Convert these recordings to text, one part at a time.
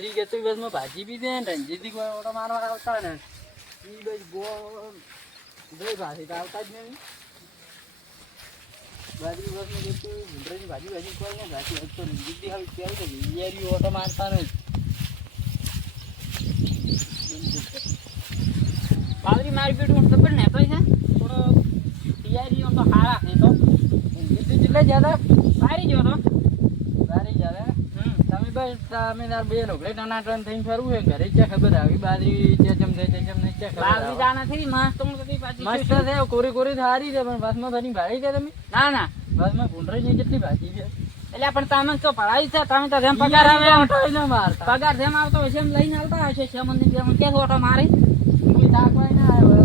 બાજરી કે તું બસમાં ભાજી બી દે ને રંજીતી કોઈ ઓટો મારવા આવતા ને ઈ બસ ગો દઈ ભાજી તો આવતા જ નહીં બાજરી બસમાં કે તું ભૂંડરાની ભાજી કોઈ ને ભાજી એક તો રંજીતી હવે કેવું છે યારી ઓટો મારતા નહીં બાજરી મારી પેટમાં ખબર ને તો છે થોડો યારી તો હારા છે તો રંજીતી એટલે જ્યાદા સારી જો તો સારી જ્યાદા તમે બસ તમે તાર બે ઢોકળી ટનાટન થઈને ફરવું હોય ઘરે ક્યાં ખબર આવી બાજરી ચેચમ થાય ચેચમ નહીં ક્યાં ખબર બાજરી જા નથી મસ્ત મસ્ત છે કોરી કોરી સારી છે પણ બસમાં ફરી ભાડી છે તમે ના બસમાં ભૂંડરાઈ ની કેટલી ભાજી છે એટલે પણ તમે તો પડાવી છે તમે તો જેમ પગાર આવે પગાર જેમ આવતો હોય એમ લઈને આવતા હશે સેમન ની જેમ કે ઓટો મારી તાકવાય ના આવ્યો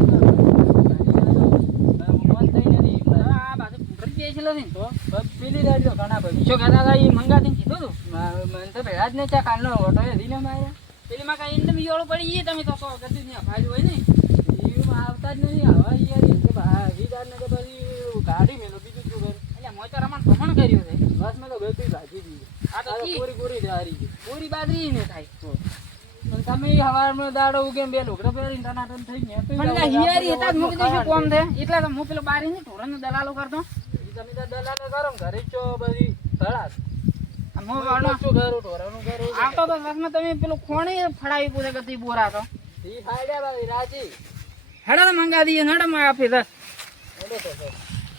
પેલી રેડજો ઘણા બધું શું કહેતા હતા એ મંગાતીને કીધું તું મને તો ભેગા જ નહીં ચા કાલનો ઓટો દીને મારે પેલી માં કઈ એમ યોળું પડી ગઈ તમે તો કદી નહીં અફાયું હોય ને એવું આવતા જ નહીં આવા યાર વિદાર ને તો પછી ગાડી મેલો બીજું શું કરું એટલે મોય તો રમણ ભમણ કર્યું છે બસ મેં તો બેટી ભાજી દીધી આ તો પૂરી પૂરી હારી ગઈ પૂરી બાજરી ને થાય તમે હવારમાં દાડો ઉગે બે લુગડા પહેરીને ટનાટન થઈ ગયા પણ હિયારી હતા જ મૂકી દઈશું કોમ છે એટલે તો હું પેલો બારી ને ઢોરાનો દલાલો કરતો તમે તો દલાલો કરો ઘરે છો બધી તળાસ આવતો તો બસમાં તમે પેલું ખોણી ફડાવી પૂછે કતી બોરા તો ઈ ફાડ્યા ભાઈ રાજી હેડા મંગા દઈએ હેડા માં આપી દે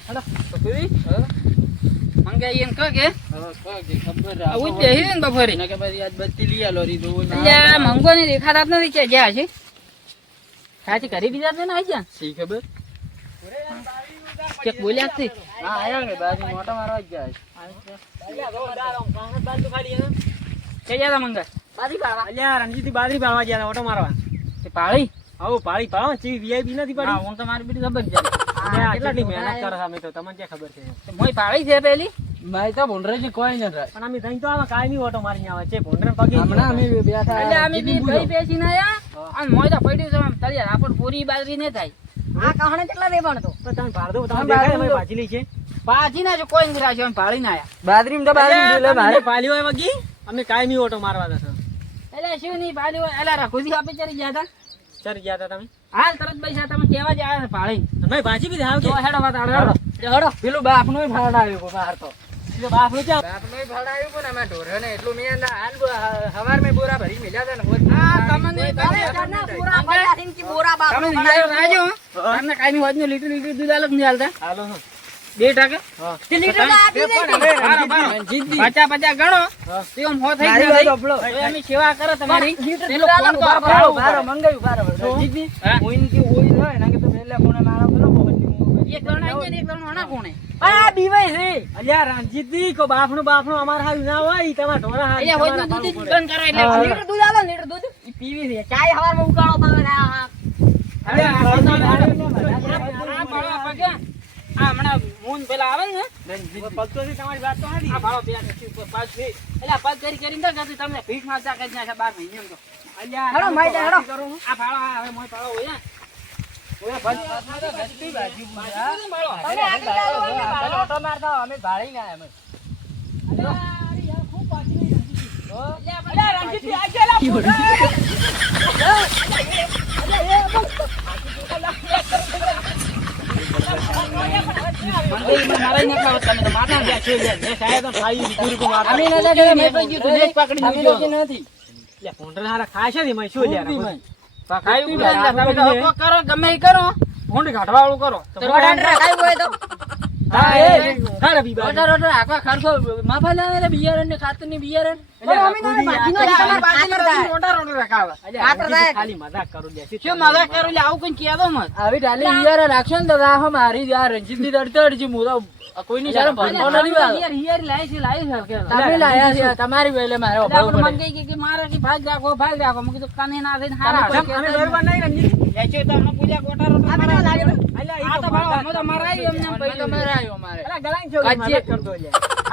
હેડા તો કઈ મંગાઈ એમ કે ખબર આ ઉજે હે ને બફરી ને કે પછી આજ બત્તી લઈ આલો રી દો એટલે મંગો ને દેખાતા જ નથી કે ગયા છે સાચી કરી દીધા છે ને આઈ ગયા સી ખબર કે બોલ્યા છે હા આયા ને બાજી મોટો મારવા જ જાય અલ્યા જોરદાર આમ કાંગત બાજુ ખાડી હે કે ગયા મંગા બાજી પાડવા અલ્યા રણજીતી બાજી પાડવા ગયા ઓટો મારવા તે પાળી આવો પાળી પાડવા ચી વીઆઈપી નથી પાડી હા હું તો મારી બેટી ખબર છે કેટલી મહેનત કરે અમે તો તમને કે ખબર છે મોય પાળી છે પેલી માઈ તો ભૂંડરાજી કોઈ ન રહે પણ અમે તઈ તો આવા કાયમી ઓટો મારીને આવે છે ભૂંડરા પગે હમણાં અમે બેઠા એટલે અમે બી ગઈ બેસી ના આયા અને મોય તો પડ્યું છે આમ તળિયા આપણ પૂરી બાજરી ન થાય આ કહાણે કેટલા દે પણ તો તમે ભાડો તમે દેખાય અમે ભાજી લઈ છે ભાજી ના જો કોઈ નિરાશ અમે ભાળી ના આયા બાજરી તો બાજરી લે મારે પાલી હોય વગી અમે કાયમી ઓટો મારવા દે એટલે શું ની પાલી હોય એલા રાખુજી આપે ચરી ગયા હતા ચરી ગયા હતા તમે હાલ તરત પૈસા તમે કેવા જ આયા ભાળી તમે ભાજી બી થાવ કે હેડો વાત હેડો પેલું બાપનું ફાડાયું કો બહાર તો પેલું બાપનું ચા બાપનું ફાડાયું કો ને અમે ઢોરે ને એટલું મે હાલ હવાર મે બોરા ભરી મેલ્યા હતા ને આ તમને પૂરા ભરી કે બોરા બાપ તમે લાયો રાજો તમને કાઈની હોજ ને લીટર દૂધ આલક ની હાલતા હાલો 2 ટકા તે લીટર આપી દે 50 ગણો તે ઓમ હો થઈ જાય અમે સેવા કરો તમારી પેલો ફોન તો બારો મંગાયું બરાબર જીજી ઓઈન કે ઓઈ હોય ના કે તો મેલે કોને મારો કરો એક જણ આઈ ને એક જણ ઓના કોને આ બીવાય છે અલ્યા રણજીતજી કો બાફણું અમાર હાલ ના હોય તમાર ઢોરા હાલ અલ્યા હોજ દૂધ બંધ કરો એટલે લીટર દૂધ આલો લીટર દૂધ ઈ પીવી છે ચાય હવારમાં ઉકાળો પાવે અલ્યા આ હમણાં મૂન પેલા આવે ને પગતો થી તમારી વાત તો હારી આ ભાળો બે પાછ છે એટલે પગ કરીને તો ગતી તમને ભીખ માંગતા કરી નાખે 12 મહિને તો અલ્યા હેડો માઈડે હેડો આ ભાળો આ હવે મોય ભાળો હોય ઓય બસ તો ગતી બાજી બુરા તમે આગળ ચાલો અમે ભાળો ઓટો મારતા અમે ભાળી ના અમે અલ્યા યાર ખૂબ પાછી નહીં અલ્યા રણજીત આ ગેલા કોઈની તમારી વેલે મારે મારે ભાગ રાખો મેં કીધું કાને ના થઈને હારા પૂજા કોટા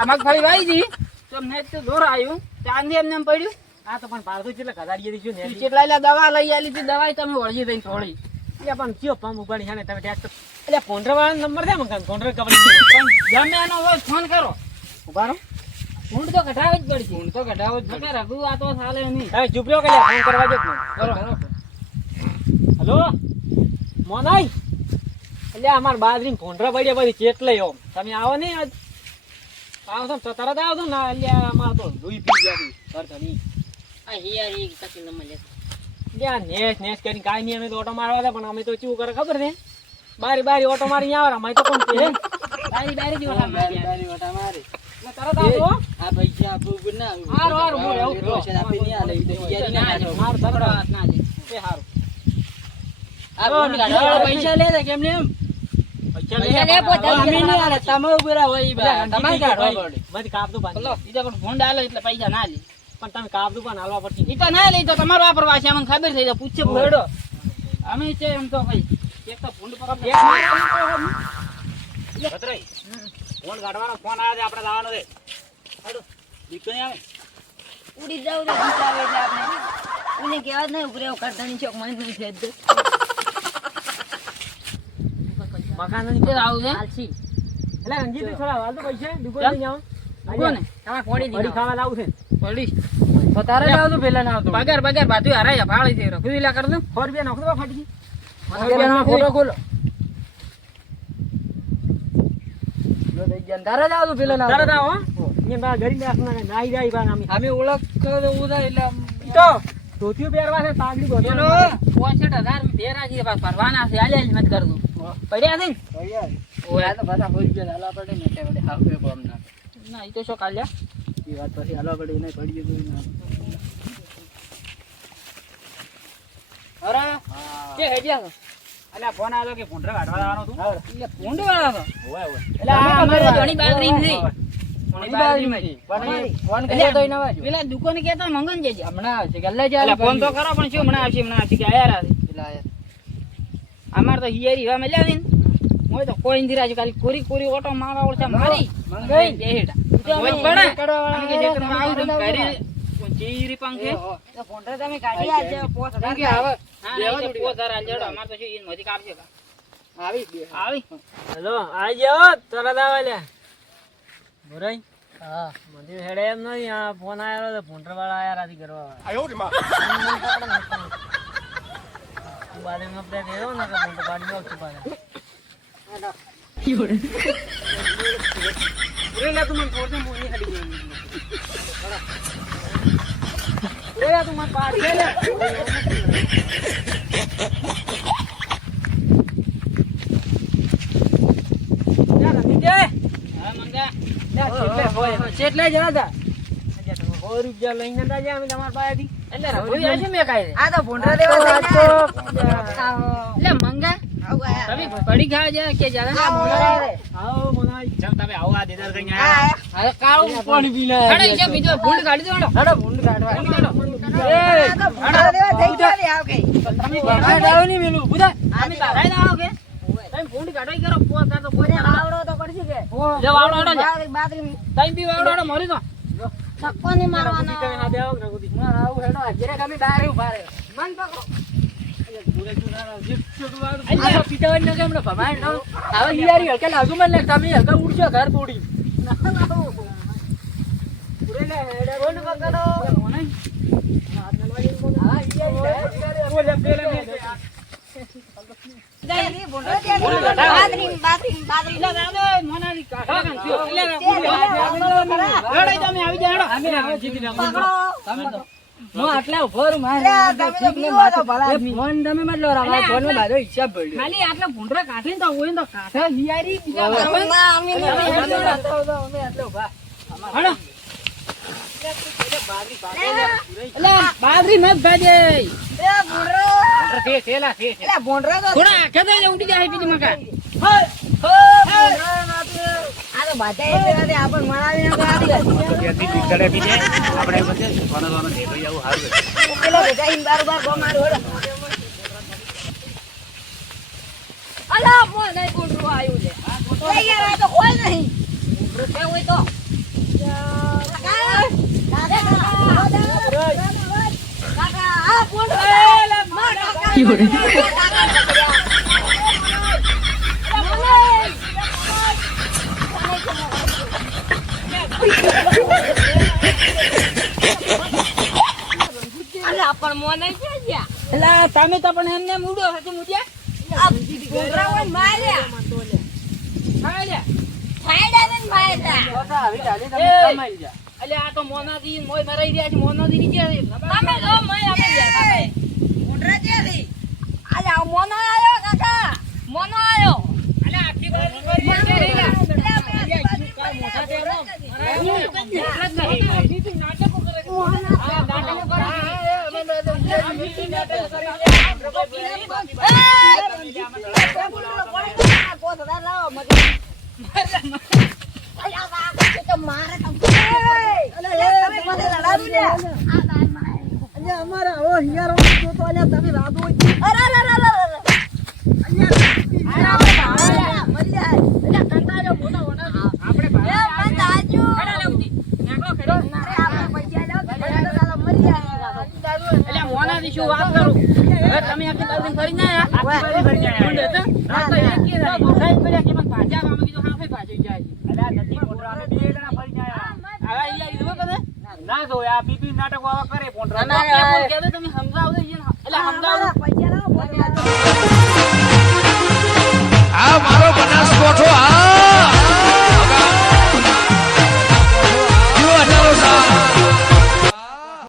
મગફળી વાઈ દી તો દોર આવ્યું ચાંદી એમને પડ્યું આ તો પણ પાડતું એટલે કદાડીએ દીધું ને કેટલા દવા લઈ આલી હતી દવાઈ તમે વળજી દઈને થોડી એટલે પણ કયો પંપ ઉપાડી છે ને તમે ટ્રેક્ટર એટલે કોન્ટ્રા વાળા નંબર દે મને કોન્ટ્રા કવર પણ ગમે એનો હોય ફોન કરો ઉભા રહો ભૂંડ તો કઢાવી જ પડશે. ભૂંડ તો કઢાવો જ પડશે. રઘુ આ તો ચાલે નહીં. હવે ચૂપ રહ્યો કે ફોન કરવા દો. હેલો મોનાઈ, એટલે અમાર બાજરી ભૂંડરા પડ્યા પછી ચેટલે આવો તમે આવો ને આજ આવો તો તરત આવો તો ના એટલે અમાર તો રૂઈ પી ગયા ઘર ઘણી આ હિયારી કચી ન મળે લ્યા નેસ કરીને કાઈ નહીં અમે તો ઓટો મારવા હતા પણ અમે તો ચેવું કરે ખબર ને બારી ઓટો મારી આવા અમે તો કોણ કે બારી દી ઓટો મારી ઓટો મારી તરત આવો આ પૈસા આપું ના હારું હું એવું કહો છે આપી નહીં આ લઈ દે યારી ના માર તરત વાત ના લે એ હારું આ બોલ ગાડો પૈસા લે કેમ ને એમ પૈસા લે પોતા અમે નહીં આલે તમે ઉભરા હોય બા તમે કાઢો પડે મત કાપ દો પાન લો ઈજા પણ ફોન ડાલો એટલે પૈસા ના લે પણ તમે કાપ દો પણ હાલવા પડતી ઈ તો ના લે તો તમારો વાપરવા છે અમને ખબર થઈ જાય પૂછે ભોડો અમે છે એમ તો ભાઈ એક તો ફોન પર એક બતરાઈ ફોન ગાડવાનો ફોન આવે છે આપણે લાવવાનો છે હાડો દીકતો નહીં આવે ઉડી જાવ રે જીતાવે એટલે આપણે ઉને કેવા નહીં ઉભરે કરતાની ચોક મને નહીં ફેદ દે મકાન ની પર આવું છે આલસી એટલે રંજીત થોડા વાલ તો પૈસા દુકાન લઈ આવો દુકાને તમાર પડી ખાવા લાવું છે પડી તો તારે લાવ તો પેલા ના આવતો પગાર બાજુ હરાયા ભાળી છે રખું લા કર દઉં 100 રૂપિયા નાખો તો ફાટી ગઈ ફોટો ખોલો લો દઈ ગયા તારે લાવ તો પેલા ના તારે આવો ને બા ગરી નાખના નાઈ જાય બા અમે ઓળખ તો ઉદા એટલે તો ધોતિયો પહેરવા છે પાગડી બોલો 65000 પહેરાજી પાસ ભરવાના છે આલે મત કર દઉં પડ્યા છે ઓય આ તો બધા હોઈ ગયા હાલા પડે ને એટલે હાફે બોમ ના ઈ તો શું કાલ્યા ઈ વાત પછી હાલવા પડે નહીં પડી ગયું ના અરે કે હેડિયા અલ્યા ફોન આવ્યો કે ભૂંડરા વાડવા આવવાનો તું એટલે ભૂંડ વાળા તો ઓય એટલે અમારે ઘણી બાદરી નથી ઘણી બાદરી માં ફોન કર્યો તો ના વાજો પેલા દુકાને કેતો મંગન જજે હમણાં આવશે ગલ્લે જ એટલે ફોન તો કરો પણ શું હમણાં આવશે કે આયા રાતે પેલા આયા અમાર તો હિયારી વા મળ્યા ને મોય તો કોઈ ઇન્દિરા જ ખાલી કોરી ઓટો મારવા ઓળશે મારી મંગાઈ બેહેડા કોઈ પડા અમે કે જેકર માં આવું તમે કરી ચીરી પંખે તો ફોન્ટર તમે કાઢી આજો 5000 કે આવે હા 5000 આલજો અમાર તો શું ઈન મધી કાપશે આવી હેલો આઈ જાવ તરત આવે લે બોરાઈ હા મધી હેડે એમ નહીં આ ફોન આયો તો ફોન્ટર વાળા આયા રાતી કરવા આયો રે માં બારે માં પ્લેટ હેરો ના કે ફોન્ટર બાડી માં છુપાયા યોડે ઓરેલા તું મને ફોટો મોની હડી ગઈ ઓરેલા તું મને પાડ દે લે યાર નીચે હા મંગા ચેટલે જરા દા અજા તમે 100 રૂપિયા લઈને દાજે અમે તમાર પાસેથી એટલે રઘુઈ આશે મે કાઈ આ તો ભોંડરા દેવા એટલે મંગા તમે પડી ખાવા જા કે જાના આવો મોનાઈ જમ તમે આવો આ દેદાર કઈ આયા અરે કાળું પાણી પીના હડે જે બીજો ભૂંડ કાઢી દેવાનો હડો ભૂંડ કાઢવા એ તો ભૂંડ દેવા થઈ ગયા આવ કે તમે કાઢાવ ની મેલું બુધા અમે કાઢાઈ ના આવ કે તમે ભૂંડ કાઢાઈ કરો પોતા તો કોઈ આવડો તો પડશે કે લે આવડો હડો બાદરી તમે બી આવડો હડો મરી તો સક્કો ની મારવાનો તમે ના દેવો રઘુદી માર આવ હેડો આજરે કમી બારે ઉભા રહે મન પકડો ઘર તોડી આટલા ઉભો ફોન તમે મતલો ફોન બાજો હિસાબ ભર્યો ખાલી આટલા ભૂંડરા કાઢીને તો હોય તો કાઢા હિયારી બીજા બાદરી મત ભાજે થોડા આખે તો ઉડી જાય બીજી મકા આ તો બાધા આપણ મણાવી પેલો બેટા ઇન બાર ગો મારું હડો અલા મોને કોટરો આયું છે એ યાર આ તો કોઈ નહીં કોટરો છે હોય તો કાકા આ કોટરો માર કાકા તમે તો પણ એમને મૂડો હતી મુજ્યા આ કોબરા હોય માર્યા ફાયડા ને માર્યા અલે આ તો મોનાજી મોય મરાઈ રહ્યા છે મોનાજી ની ક્યાં તમે જો મય આપણે ગયા કોબરા જેલી અલે આ મોનો આયો કાકા મોનો આયો અલે આખી બાજુ કરી નાટકો કરે અમારા ઓ હિયારો તો અલ્યા તમે રાદો મોનાજી શું વાત કરું હવે તમે આખી બાજુ ફરી ના આખી બાજુ ફરી જાય રાત તો એક કે સાહેબ બોલ્યા કે મને ભાજા કામ કીધું હાફે ભાજી જાય અલ્યા નથી પોંડરાને બે જણા ફરી જાય હવે અહીંયા કીધું કદે ના જો આ બીબી નાટક વાળા કરે પોંડરા તમે સમજાવજો એટલે સમજાવજો પૈસા લાવો